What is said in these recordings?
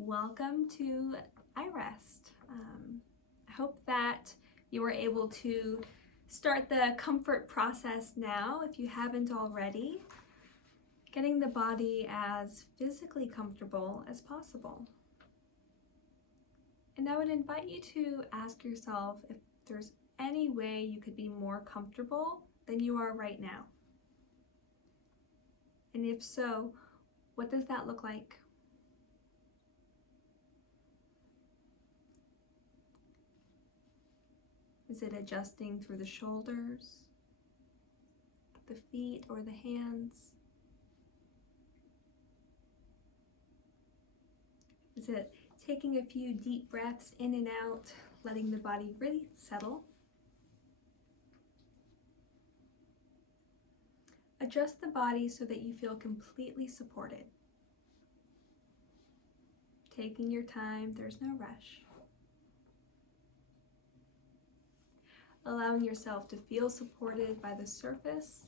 Welcome to iRest. I hope that you were able to start the comfort process now if you haven't already, getting the body as physically comfortable as possible. And I would invite you to ask yourself if there's any way you could be more comfortable than you are right now. And if so, what does that look like? Is it adjusting through the shoulders, the feet, or the hands? Is it taking a few deep breaths in and out, letting the body really settle? Adjust the body so that you feel completely supported. Taking your time, there's no rush. Allowing yourself to feel supported by the surfaces,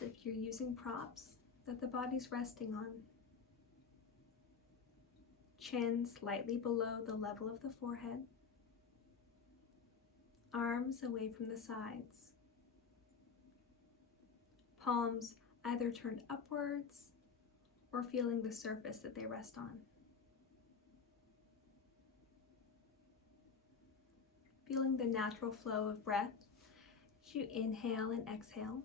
if you're using props, that the body's resting on. Chin slightly below the level of the forehead. Arms away from the sides. Palms either turned upwards or feeling the surface that they rest on. Feeling the natural flow of breath as you inhale and exhale.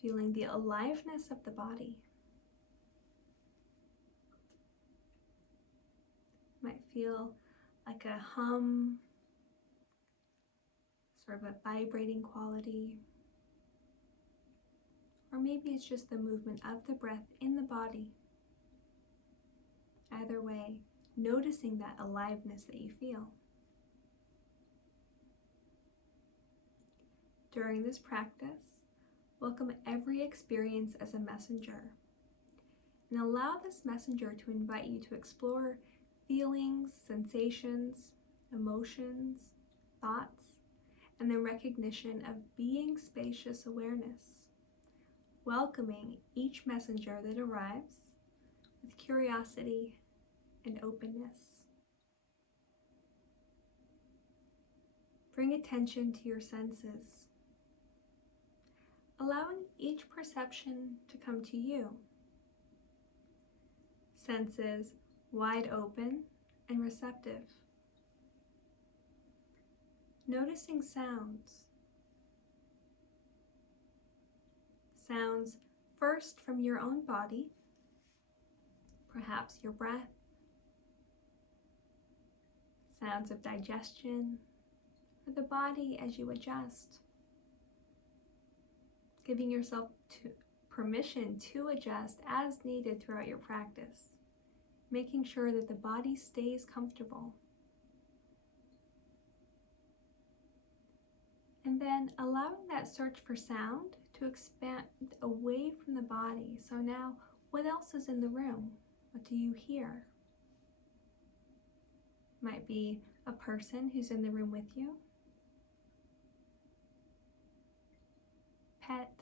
Feeling the aliveness of the body. Might feel like a hum, sort of a vibrating quality. Or maybe it's just the movement of the breath in the body. Either way, noticing that aliveness that you feel. During this practice, welcome every experience as a messenger, and allow this messenger to invite you to explore feelings, sensations, emotions, thoughts, and the recognition of being spacious awareness, welcoming each messenger that arrives with curiosity and openness. Bring attention to your senses, allowing each perception to come to you. Senses wide open and receptive. Noticing sounds. Sounds first from your own body, perhaps your breath. Sounds of digestion, or the body as you adjust. Giving yourself permission to adjust as needed throughout your practice, making sure that the body stays comfortable. And then allowing that search for sound to expand away from the body. So now, what else is in the room? What do you hear? Might be a person who's in the room with you, pet,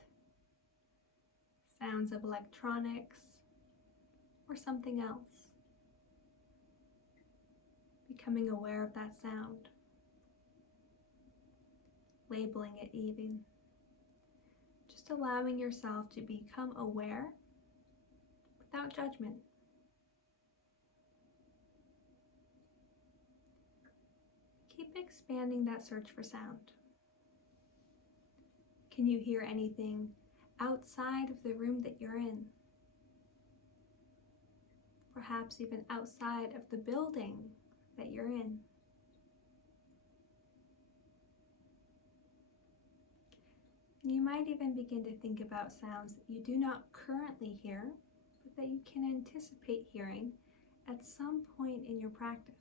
sounds of electronics, or something else. Becoming aware of that sound, labeling it even, just allowing yourself to become aware without judgment. Keep expanding that search for sound. Can you hear anything outside of the room that you're in? Perhaps even outside of the building that you're in. You might even begin to think about sounds that you do not currently hear, but that you can anticipate hearing at some point in your practice.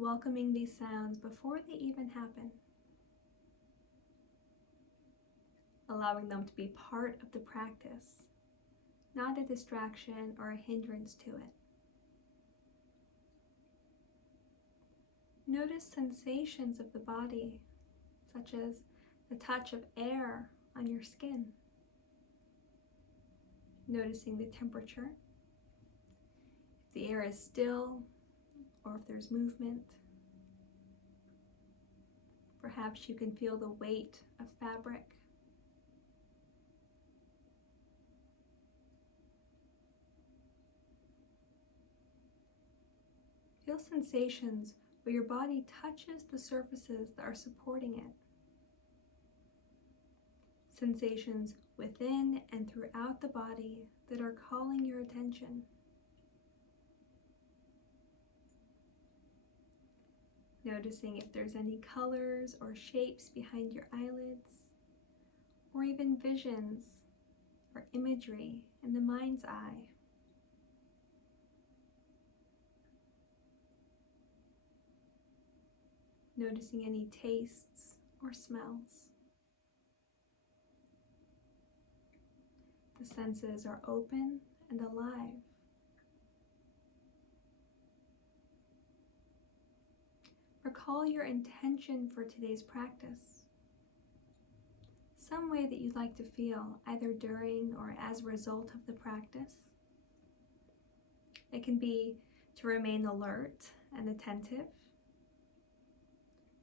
Welcoming these sounds before they even happen. Allowing them to be part of the practice, not a distraction or a hindrance to it. Notice sensations of the body, such as the touch of air on your skin, noticing the temperature, if the air is still or if there's movement. Perhaps you can feel the weight of fabric. Feel sensations where your body touches the surfaces that are supporting it. Sensations within and throughout the body that are calling your attention. Noticing if there's any colors or shapes behind your eyelids, or even visions or imagery in the mind's eye. Noticing any tastes or smells. The senses are open and alive. Recall your intention for today's practice. Some way that you'd like to feel, either during or as a result of the practice. It can be to remain alert and attentive,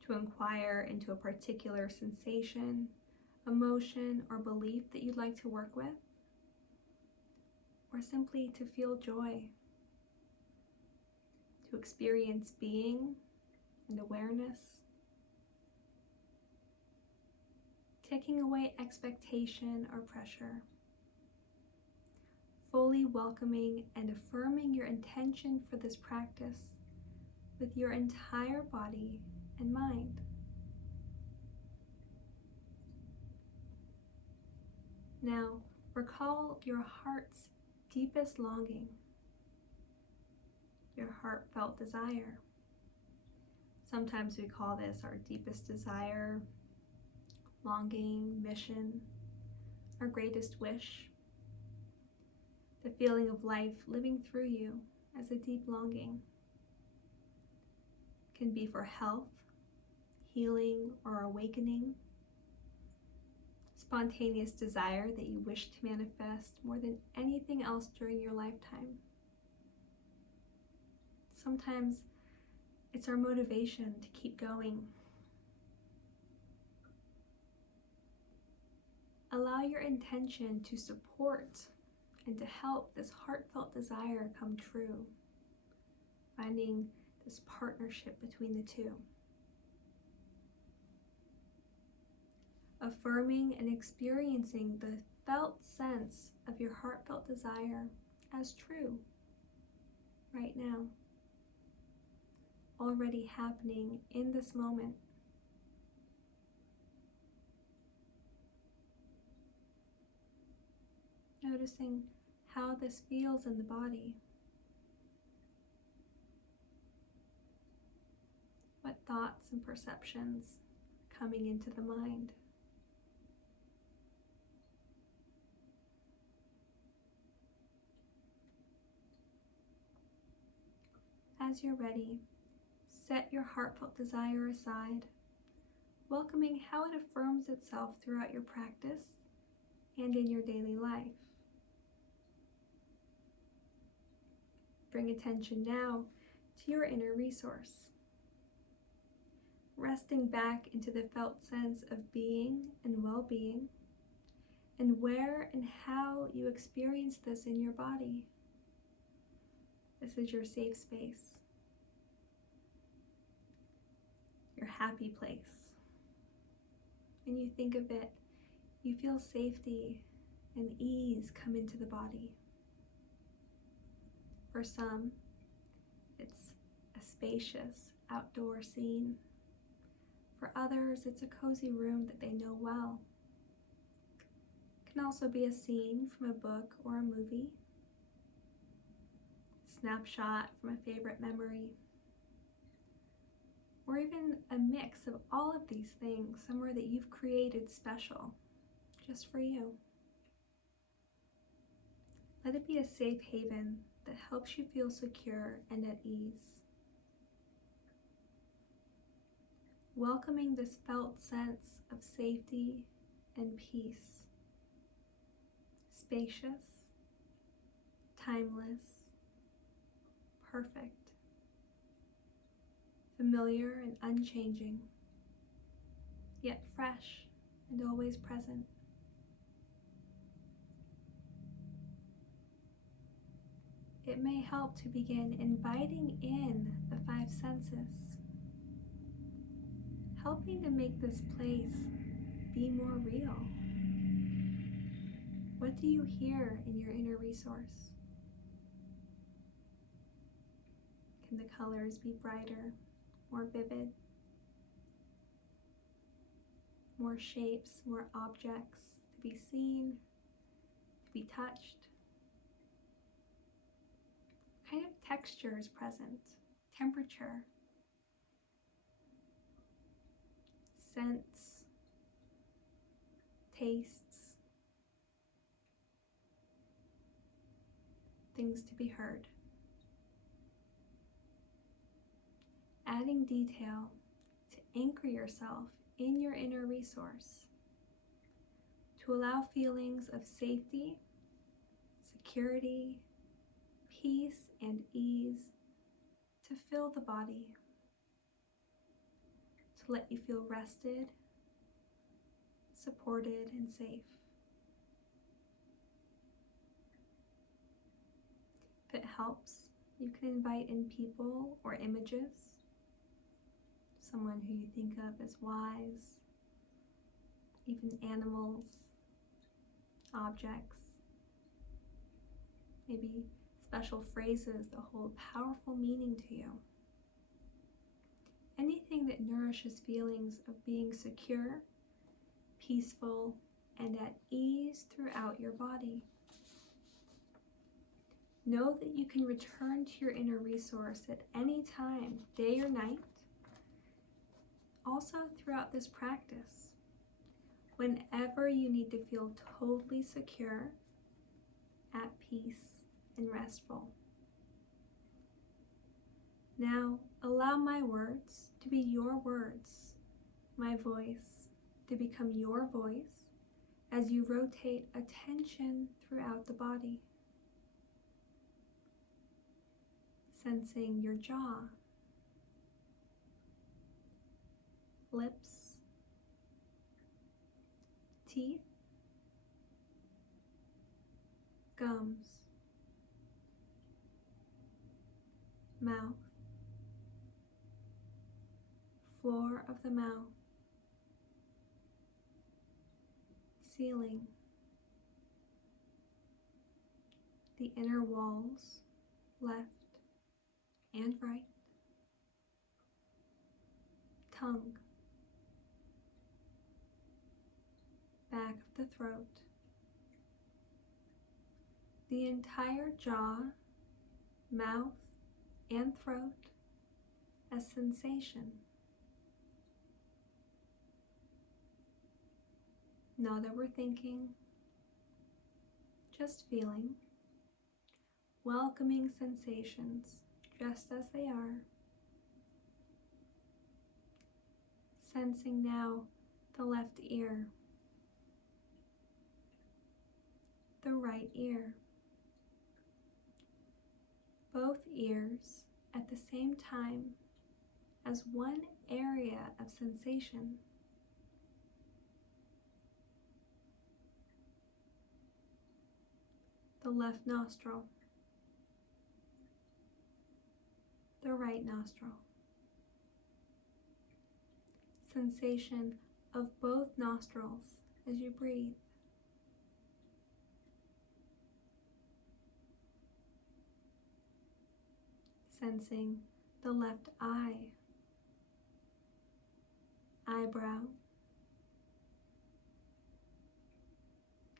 to inquire into a particular sensation, emotion, or belief that you'd like to work with, or simply to feel joy, to experience being and awareness, taking away expectation or pressure, fully welcoming and affirming your intention for this practice with your entire body and mind. Now, recall your heart's deepest longing, your heartfelt desire. Sometimes we call this our deepest desire, longing, mission, our greatest wish. The feeling of life living through you as a deep longing. It can be for health, healing, or awakening. Spontaneous desire that you wish to manifest more than anything else during your lifetime. Sometimes it's our motivation to keep going. Allow your intention to support and to help this heartfelt desire come true, finding this partnership between the two. Affirming and experiencing the felt sense of your heartfelt desire as true right now, already happening in this moment. Noticing how this feels in the body. What thoughts and perceptions are coming into the mind. As you're ready, set your heartfelt desire aside, welcoming how it affirms itself throughout your practice and in your daily life. Bring attention now to your inner resource, resting back into the felt sense of being and well-being, and where and how you experience this in your body. This is your safe space, your happy place. When you think of it, you feel safety and ease come into the body. For some, it's a spacious outdoor scene. For others, it's a cozy room that they know well. It can also be a scene from a book or a movie, snapshot from a favorite memory, or even a mix of all of these things, somewhere that you've created special just for you. Let it be a safe haven that helps you feel secure and at ease. welcoming this felt sense of safety and peace. Spacious, timeless, perfect, familiar and unchanging, yet fresh and always present. It may help to begin inviting in the five senses, helping to make this place be more real. What do you hear in your inner resource? Can the colors be brighter, more vivid? More shapes, more objects to be seen, to be touched? What kind of texture is present? Temperature? Scents? Tastes? Things to be heard. Adding detail to anchor yourself in your inner resource, to allow feelings of safety, security, peace, and ease to fill the body, to let you feel rested, supported, and safe. If it helps, you can invite in people or images, someone who you think of as wise, even animals, objects, maybe special phrases that hold powerful meaning to you. Anything that nourishes feelings of being secure, peaceful, and at ease throughout your body. Know that you can return to your inner resource at any time, day or night. Also throughout this practice, whenever you need to feel totally secure, at peace, and restful. Now, allow my words to be your words, my voice to become your voice as you rotate attention throughout the body. Sensing your jaw, lips, teeth, gums, mouth, floor of the mouth, ceiling, the inner walls, left and right, tongue, back of the throat, the entire jaw, mouth, and throat as sensation. Not overthinking, just feeling, welcoming sensations just as they are. Sensing now the left ear, the right ear, both ears at the same time as one area of sensation. The left nostril, the right nostril. Sensation of both nostrils as you breathe. Sensing the left eye, eyebrow,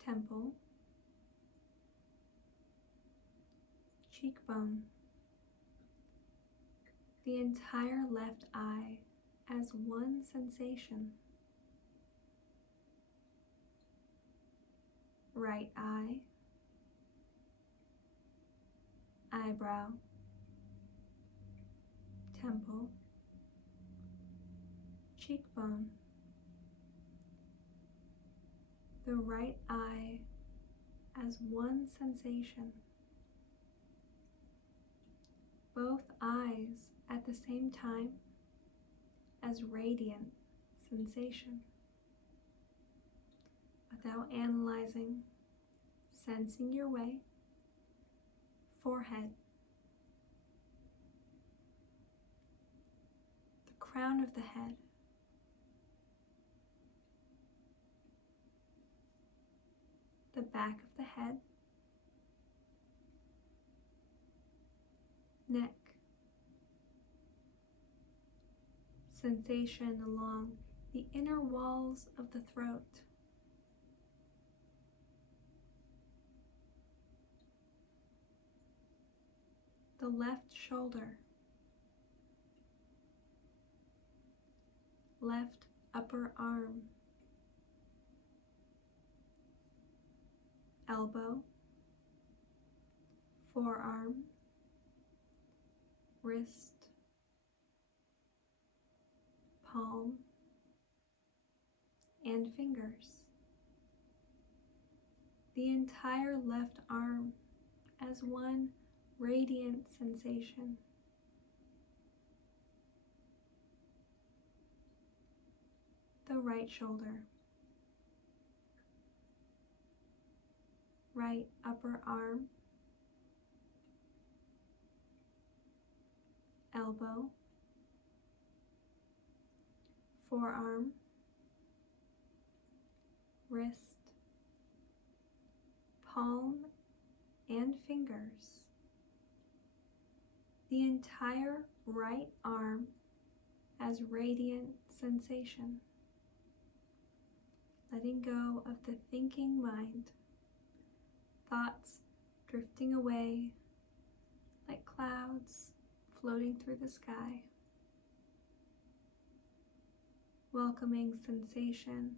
temple, cheekbone, the entire left eye as one sensation. Right eye, eyebrow, temple, cheekbone, the right eye as one sensation, both eyes at the same time as radiant sensation. Without analyzing, sensing your way, forehead, the crown of the head, the back of the head, neck, sensation along the inner walls of the throat, the left shoulder, left upper arm, elbow, forearm, wrist, palm, and fingers. The entire left arm as one radiant sensation. The right shoulder, right upper arm, elbow, forearm, wrist, palm, and fingers. The entire right arm as radiant sensation. Letting go of the thinking mind, thoughts drifting away like clouds floating through the sky. Welcoming sensation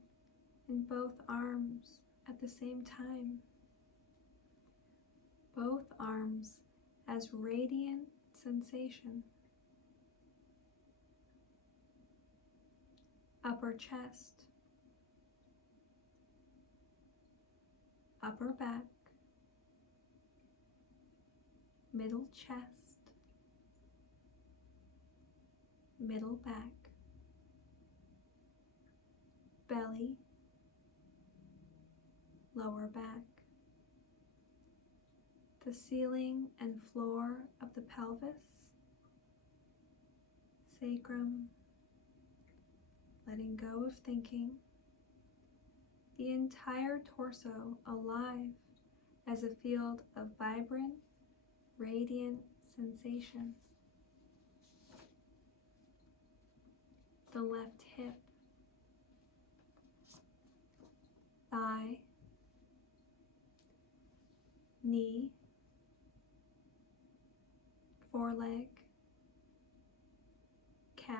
in both arms at the same time. Both arms as radiant sensation. Upper chest, upper back, middle chest, middle back, belly, lower back, the ceiling and floor of the pelvis, sacrum, letting go of thinking, the entire torso alive as a field of vibrant, radiant sensation. The left hip, thigh, knee, foreleg, calf,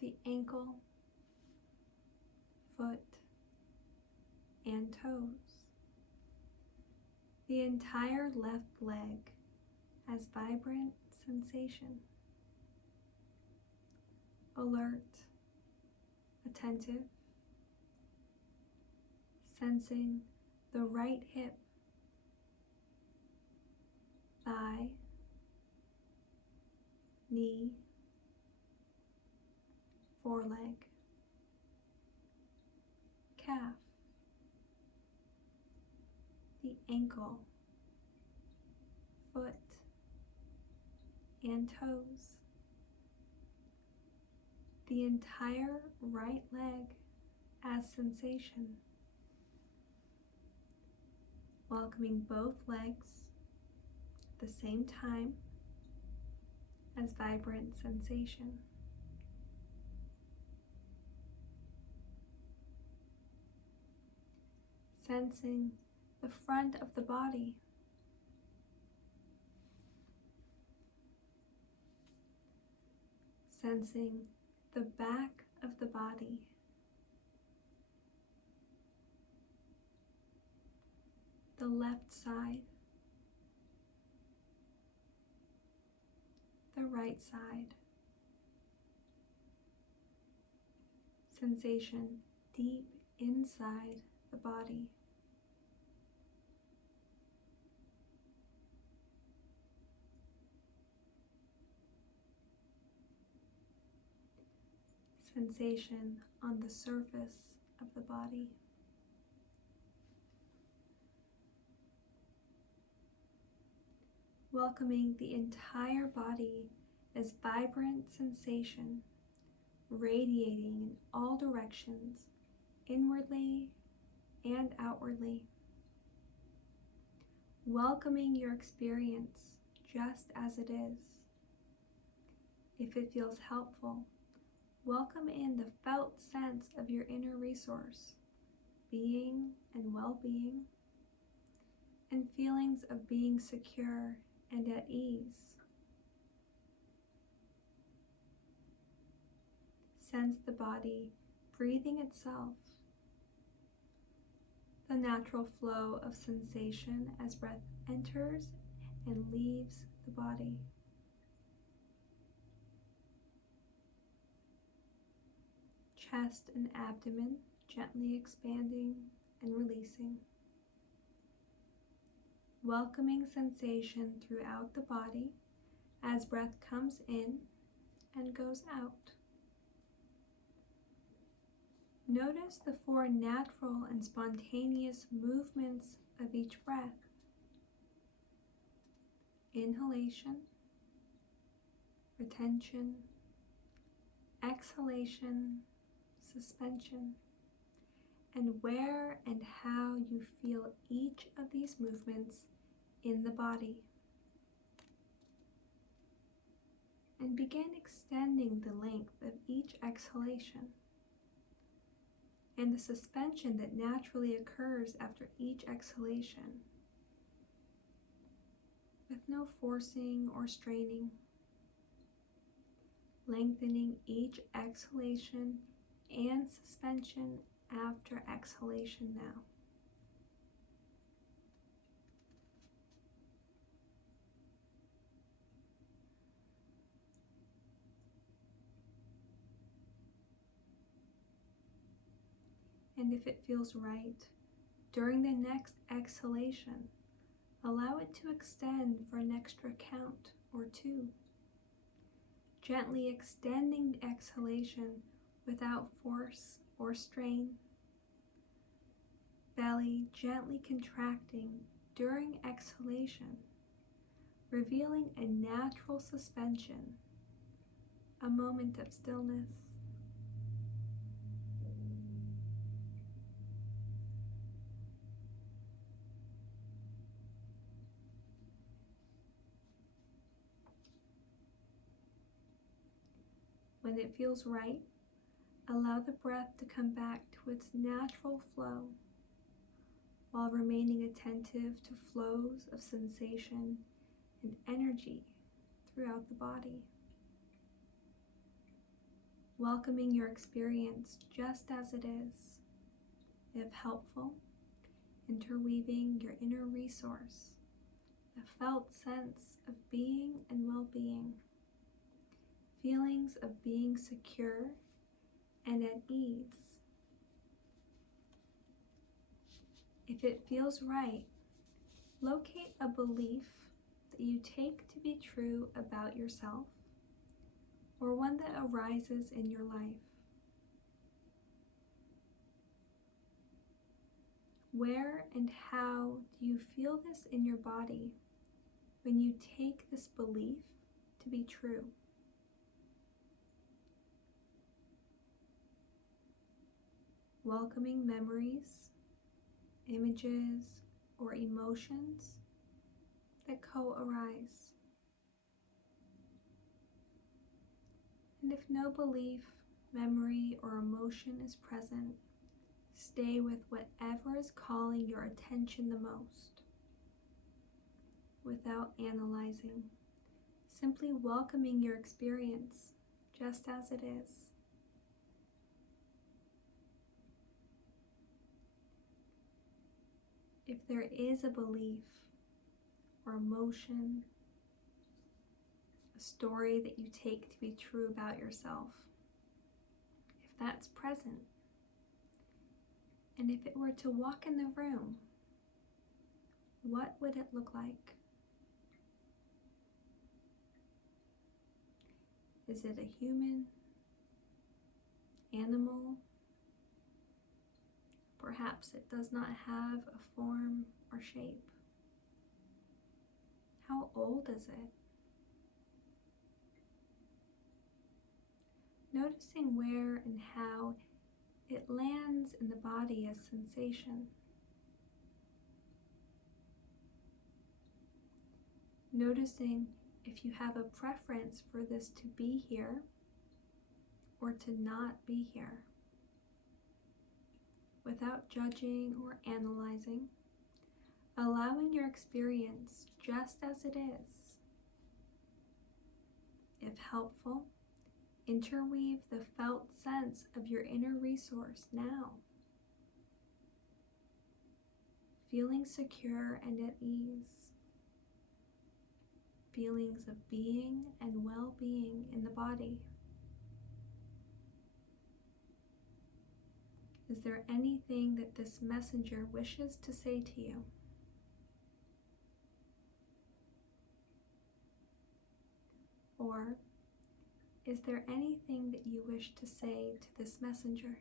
the ankle, foot, and toes. The entire left leg as vibrant sensation. Alert, attentive, sensing the right hip, thigh, knee, foreleg, calf, the ankle, foot, and toes. The entire right leg as sensation. Welcoming both legs at the same time as vibrant sensation. Sensing the front of the body. Sensing the back of the body. The left side. The right side. sensation deep inside the body. Sensation on the surface of the body. Welcoming the entire body as vibrant sensation, radiating in all directions, inwardly and outwardly. Welcoming your experience just as it is. If it feels helpful, welcome in the felt sense of your inner resource, being and well-being, and feelings of being secure and at ease. Sense the body breathing itself, the natural flow of sensation as breath enters and leaves the body. Chest and abdomen gently expanding and releasing. Welcoming sensation throughout the body as breath comes in and goes out. Notice the 4 natural and spontaneous movements of each breath. Inhalation, retention, exhalation, suspension, and where and how you feel each of these movements in the body. And begin extending the length of each exhalation and the suspension that naturally occurs after each exhalation, with no forcing or straining. Lengthening each exhalation and suspension after exhalation now. And if it feels right, during the next exhalation, allow it to extend for an extra count or 2. Gently extending the exhalation without force or strain. Belly gently contracting during exhalation, revealing a natural suspension, a moment of stillness. When it feels right, allow the breath to come back to its natural flow while remaining attentive to flows of sensation and energy throughout the body. Welcoming your experience just as it is, if helpful, interweaving your inner resource, the felt sense of being and well-being, feelings of being secure and at ease. If it feels right, locate a belief that you take to be true about yourself, or one that arises in your life. Where and how do you feel this in your body when you take this belief to be true? Welcoming memories, images, or emotions that co-arise. And if no belief, memory, or emotion is present, stay with whatever is calling your attention the most. Without analyzing, simply welcoming your experience just as it is. If there is a belief or emotion, a story that you take to be true about yourself, if that's present. And if it were to walk in the room, what would it look like? Is it a human, animal? Perhaps it does not have a form or shape. How old is it? Noticing where and how it lands in the body as sensation. Noticing if you have a preference for this to be here or to not be here. Without judging or analyzing, allowing your experience just as it is. If helpful, interweave the felt sense of your inner resource now. Feeling secure and at ease. Feelings of being and well-being in the body. Is there anything that this messenger wishes to say to you? Or is there anything that you wish to say to this messenger?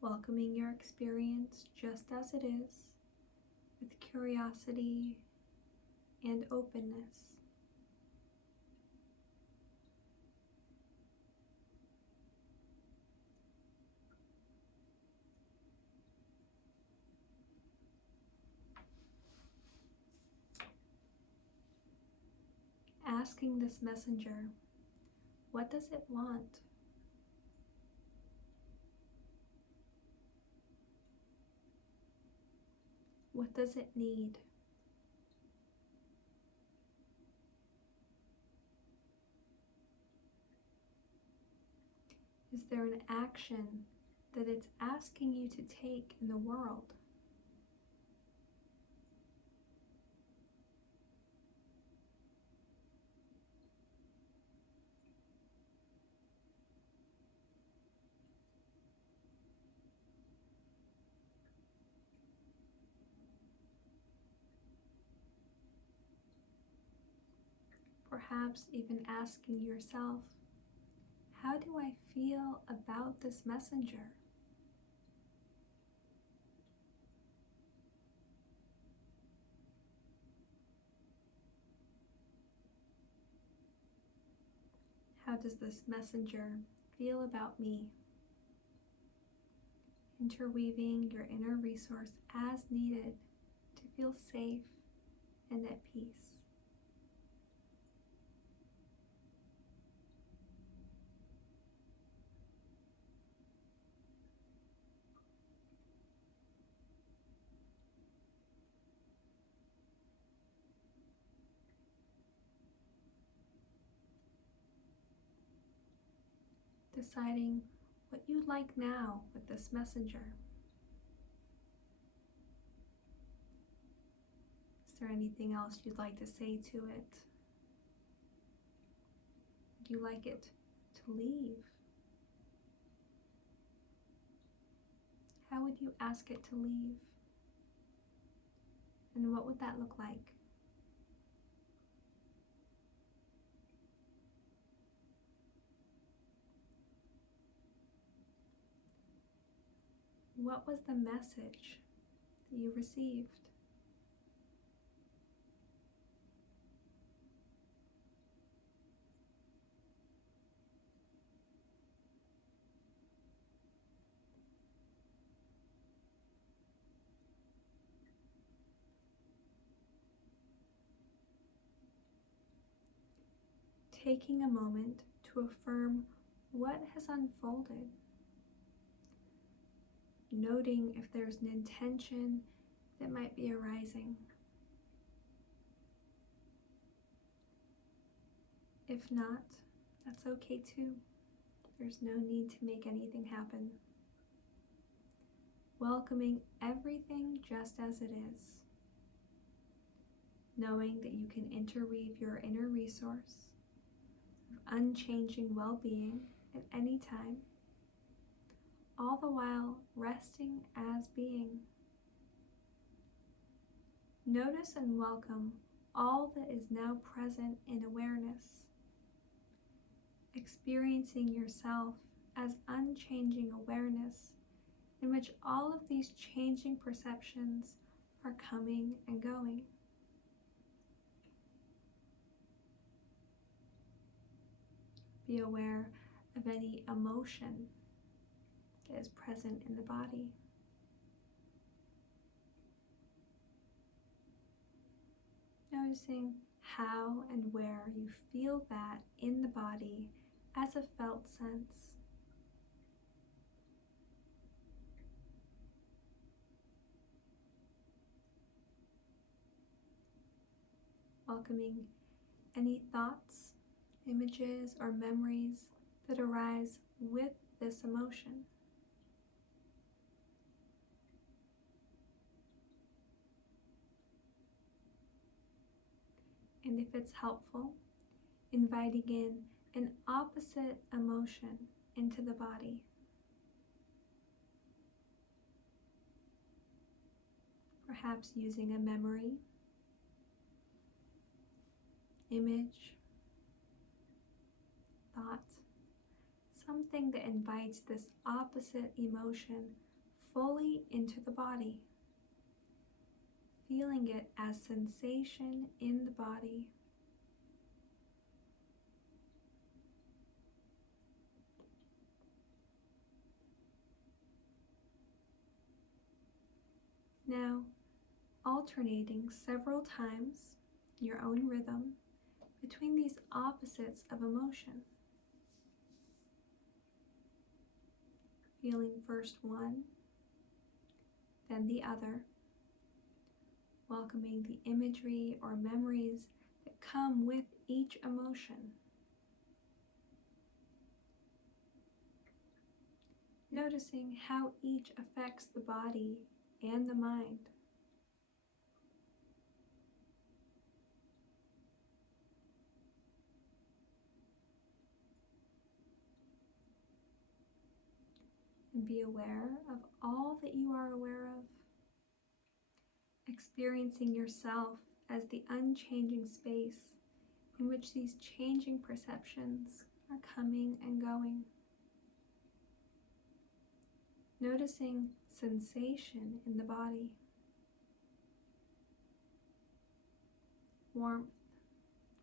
Welcoming your experience just as it is, with curiosity and openness. Asking this messenger, what does it want? What does it need? Is there an action that it's asking you to take in the world? Perhaps even asking yourself, how do I feel about this messenger? How does this messenger feel about me? Interweaving your inner resource as needed to feel safe and at peace. Deciding what you'd like now with this messenger. Is there anything else you'd like to say to it? Would you like it to leave? How would you ask it to leave? And what would that look like? What was the message that you received? Taking a moment to affirm what has unfolded. Noting if there's an intention that might be arising. If not, that's okay too. There's no need to make anything happen. Welcoming everything just as it is. Knowing that you can interweave your inner resource of unchanging well-being at any time, all the while resting as being. Notice and welcome all that is now present in awareness, experiencing yourself as unchanging awareness in which all of these changing perceptions are coming and going. Be aware of any emotion that is present in the body. Noticing how and where you feel that in the body as a felt sense. Welcoming any thoughts, images, or memories that arise with this emotion. And if it's helpful, inviting in an opposite emotion into the body. Perhaps using a memory, image, thought, something that invites this opposite emotion fully into the body, feeling it as sensation in the body. Now, alternating several times your own rhythm between these opposites of emotion. Feeling first one, then the other, welcoming the imagery or memories that come with each emotion. Noticing how each affects the body and the mind. And be aware of all that you are aware of, experiencing yourself as the unchanging space in which these changing perceptions are coming and going. Noticing sensation in the body, warmth,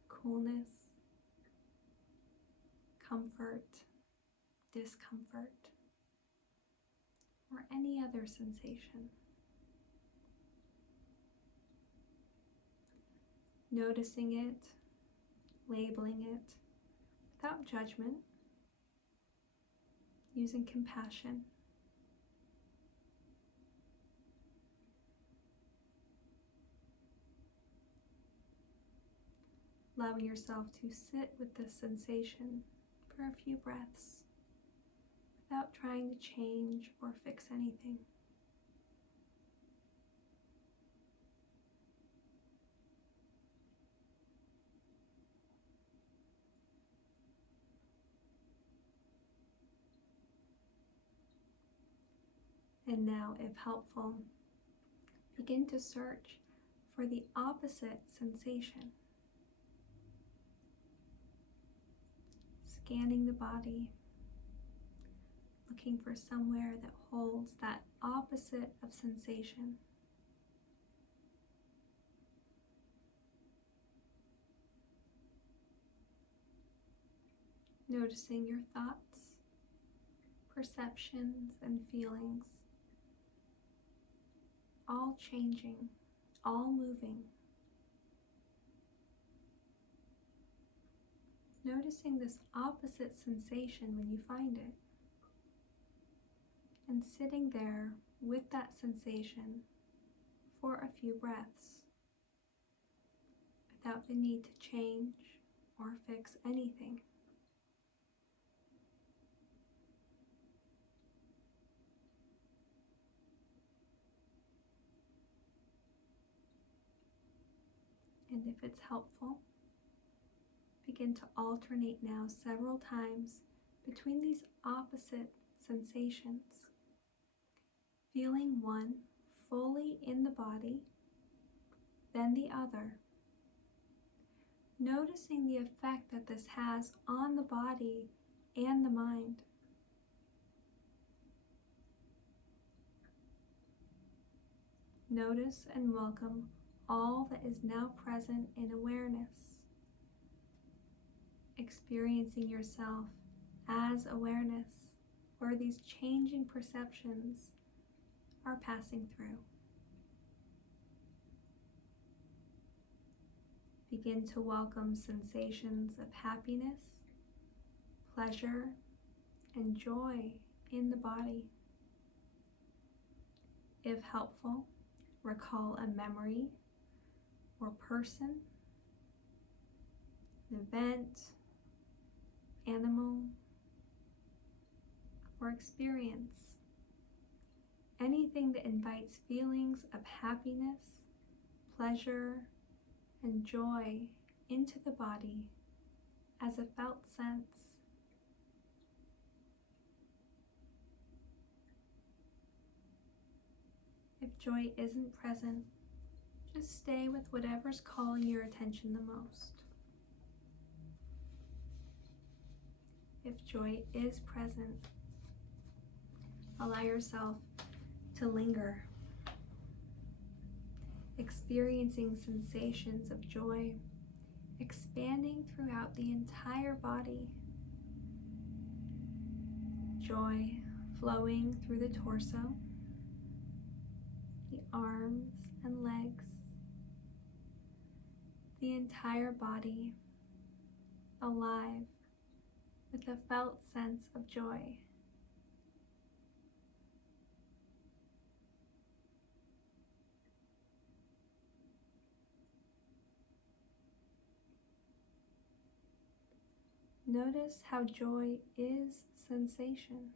coolness, comfort, discomfort, or any other sensation. Noticing it, labeling it without judgment, using compassion. Allowing yourself to sit with this sensation for a few breaths without trying to change or fix anything. And now, if helpful, begin to search for the opposite sensation. Scanning the body, looking for somewhere that holds that opposite of sensation. Noticing your thoughts, perceptions, and feelings, all changing, all moving. Noticing this opposite sensation when you find it, and sitting there with that sensation for a few breaths without the need to change or fix anything. And if it's helpful, begin to alternate now several times between these opposite sensations, feeling one fully in the body, then the other, noticing the effect that this has on the body and the mind. Notice and welcome all that is now present in awareness, experiencing yourself as awareness, where these changing perceptions are passing through. Begin to welcome sensations of happiness, pleasure, and joy in the body. If helpful, recall a memory or person, an event, animal, or experience. Anything that invites feelings of happiness, pleasure, and joy into the body as a felt sense. If joy isn't present, just stay with whatever's calling your attention the most. If joy is present, allow yourself to linger, experiencing sensations of joy, expanding throughout the entire body. Joy flowing through the torso, the arms and legs, the entire body alive with a felt sense of joy. Notice how joy is sensation.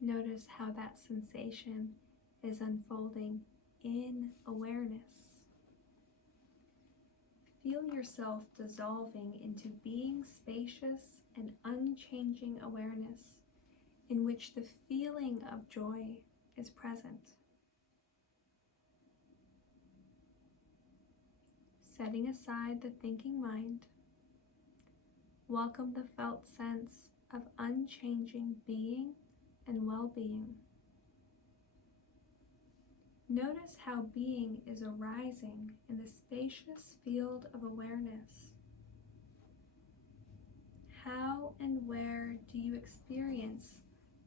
Notice how that sensation is unfolding in awareness. Feel yourself dissolving into being spacious and unchanging awareness in which the feeling of joy is present. Setting aside the thinking mind, welcome the felt sense of unchanging being and well-being. Notice how being is arising in the spacious field of awareness. How and where do you experience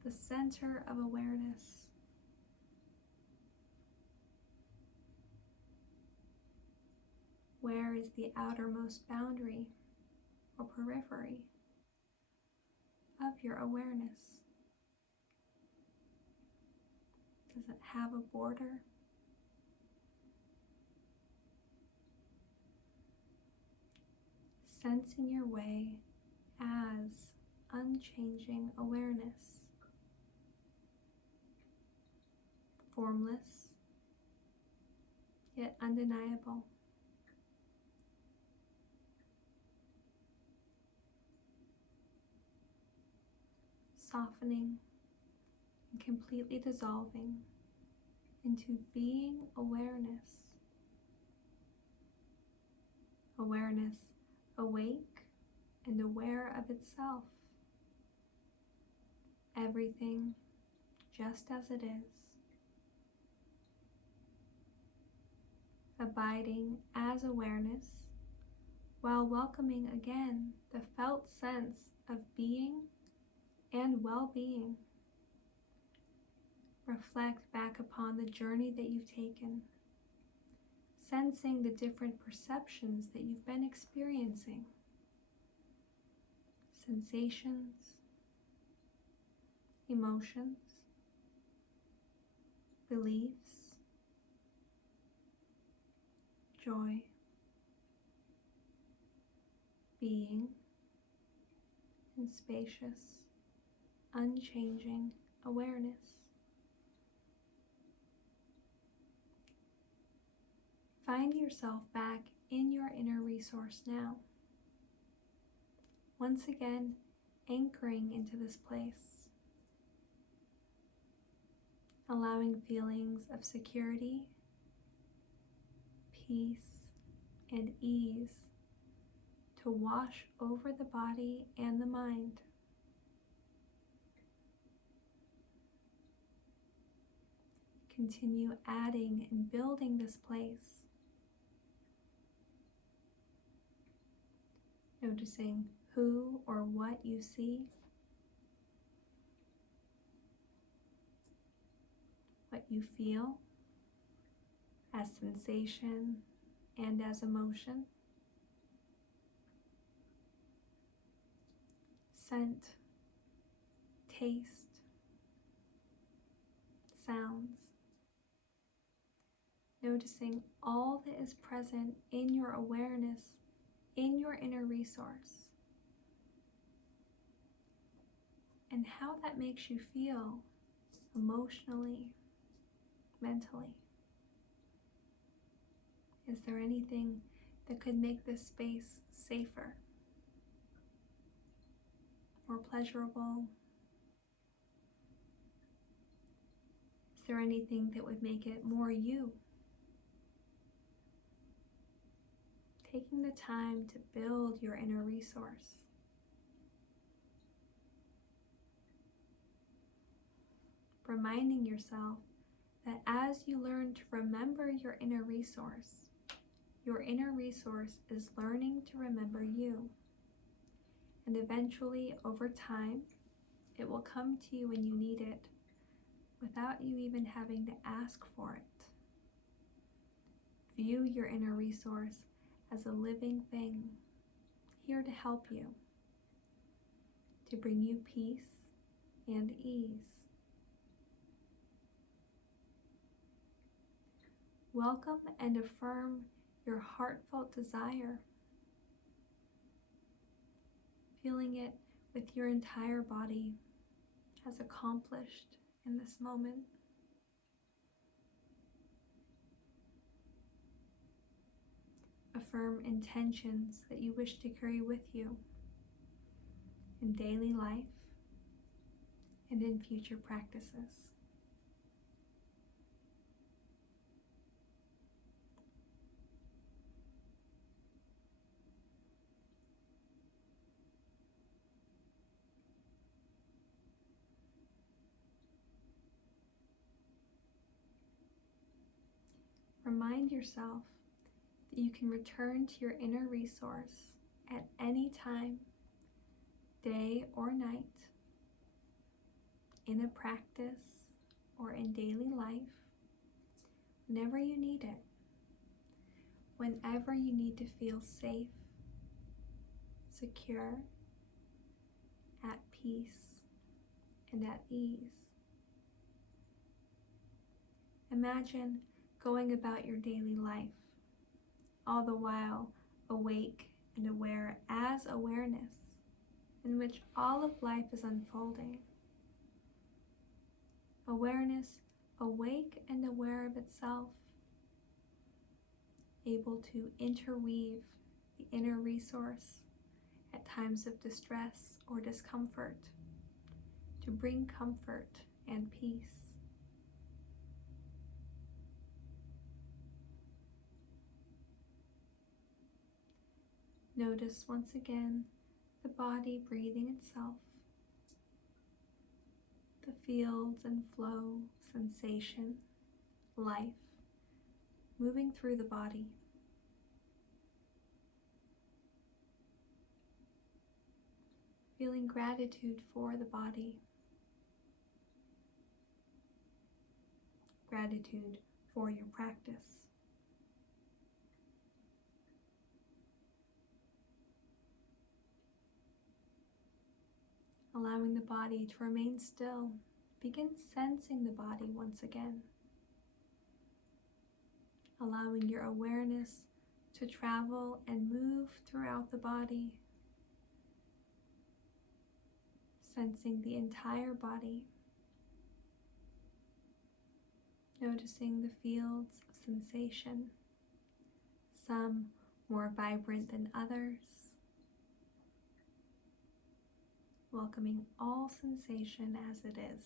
the center of awareness? Where is the outermost boundary or periphery of your awareness? Does it have a border? Sensing your way as unchanging awareness, formless yet undeniable. Softening and completely dissolving into being awareness. Awareness awake and aware of itself. Everything just as it is. Abiding as awareness while welcoming again the felt sense of being and well-being. Reflect back upon the journey that you've taken, sensing the different perceptions that you've been experiencing, sensations, emotions, beliefs, joy, being, and spacious, unchanging awareness. Find yourself back in your inner resource now. Once again, anchoring into this place, allowing feelings of security, peace, and ease to wash over the body and the mind. Continue adding and building this place, noticing who or what you see, what you feel as sensation and as emotion, scent, taste, sounds. Noticing all that is present in your awareness, in your inner resource, and how that makes you feel emotionally, mentally. Is there anything that could make this space safer, more pleasurable? Is there anything that would make it more you? Taking the time to build your inner resource. Reminding yourself that as you learn to remember your inner resource is learning to remember you. And eventually, over time, it will come to you when you need it, without you even having to ask for it. View your inner resource as a living thing, here to help you, to bring you peace and ease. Welcome and affirm your heartfelt desire, feeling it with your entire body as accomplished in this moment. Affirm intentions that you wish to carry with you in daily life and in future practices. Remind yourself that you can return to your inner resource at any time, day or night, in a practice or in daily life, whenever you need it, whenever you need to feel safe, secure, at peace, and at ease. Imagine going about your daily life, all the while awake and aware as awareness, in which all of life is unfolding. Awareness awake and aware of itself, able to interweave the inner resource at times of distress or discomfort to bring comfort and peace. Notice once again the body breathing itself, the fields and flow, sensation, life moving through the body. Feeling gratitude for the body, gratitude for your practice. Allowing the body to remain still, begin sensing the body once again. Allowing your awareness to travel and move throughout the body, sensing the entire body, noticing the fields of sensation, some more vibrant than others, welcoming all sensation as it is.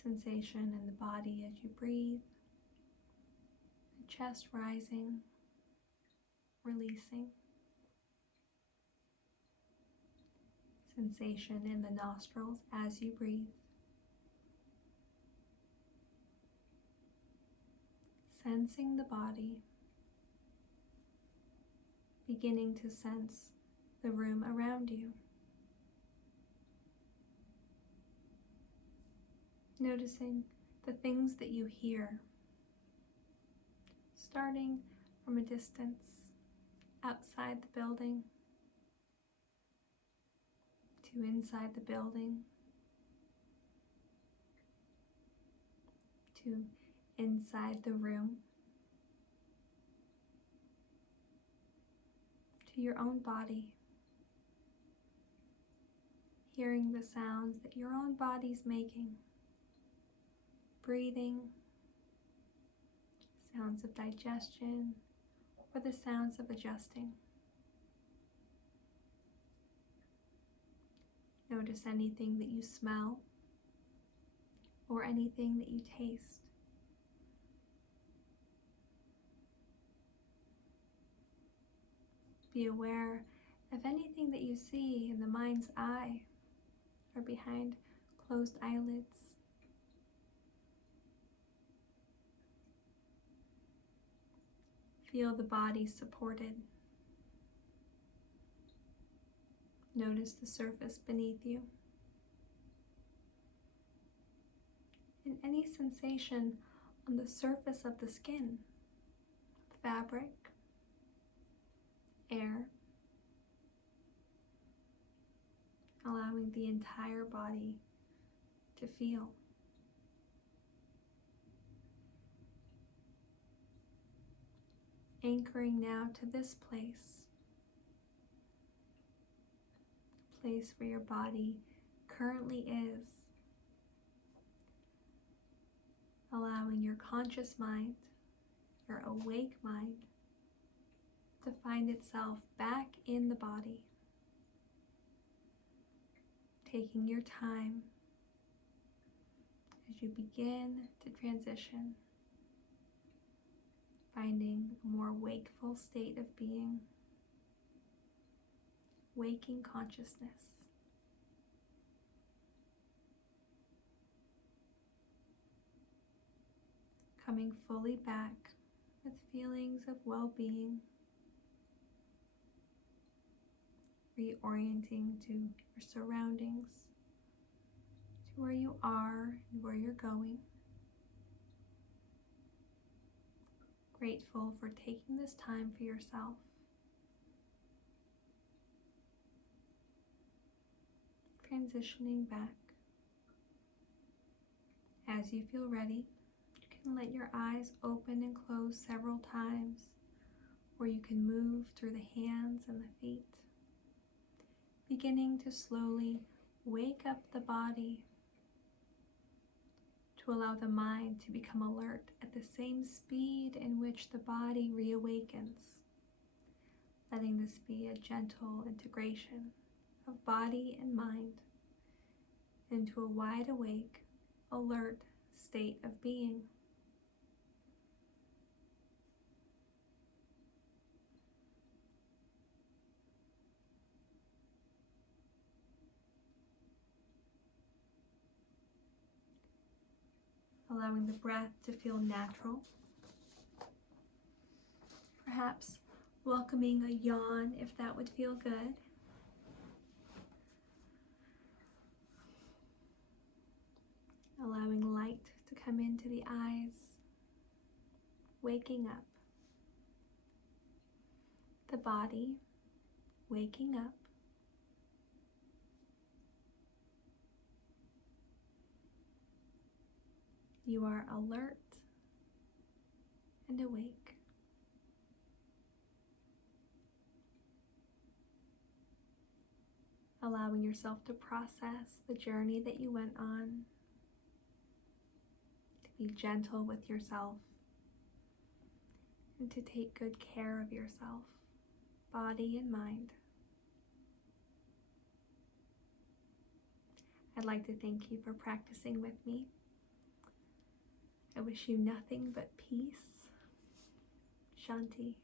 Sensation in the body as you breathe, the chest rising, releasing. Sensation in the nostrils as you breathe. Sensing the body, beginning to sense the room around you. Noticing the things that you hear, starting from a distance outside the building to inside the building to inside the room to your own body, hearing the sounds that your own body's making, breathing, sounds of digestion, or the sounds of adjusting. Notice anything that you smell or anything that you taste. Be aware of anything that you see in the mind's eye or behind closed eyelids. Feel the body supported. Notice the surface beneath you. And any sensation on the surface of the skin, fabric, air, allowing the entire body to feel. Anchoring now to this place where your body currently is, allowing your conscious mind, your awake mind, to find itself back in the body, taking your time as you begin to transition, finding a more wakeful state of being, waking consciousness. Coming fully back with feelings of well-being, reorienting to your surroundings, to where you are and where you're going. Grateful for taking this time for yourself. Transitioning back. As you feel ready, you can let your eyes open and close several times, or you can move through the hands and the feet, beginning to slowly wake up the body to allow the mind to become alert at the same speed in which the body reawakens, letting this be a gentle integration of body and mind into a wide awake, alert state of being. Allowing the breath to feel natural. Perhaps welcoming a yawn if that would feel good. Allowing light to come into the eyes, waking up. The body waking up. You are alert and awake. Allowing yourself to process the journey that you went on, to be gentle with yourself, and to take good care of yourself, body and mind. I'd like to thank you for practicing with me. I wish you nothing but peace. Shanti.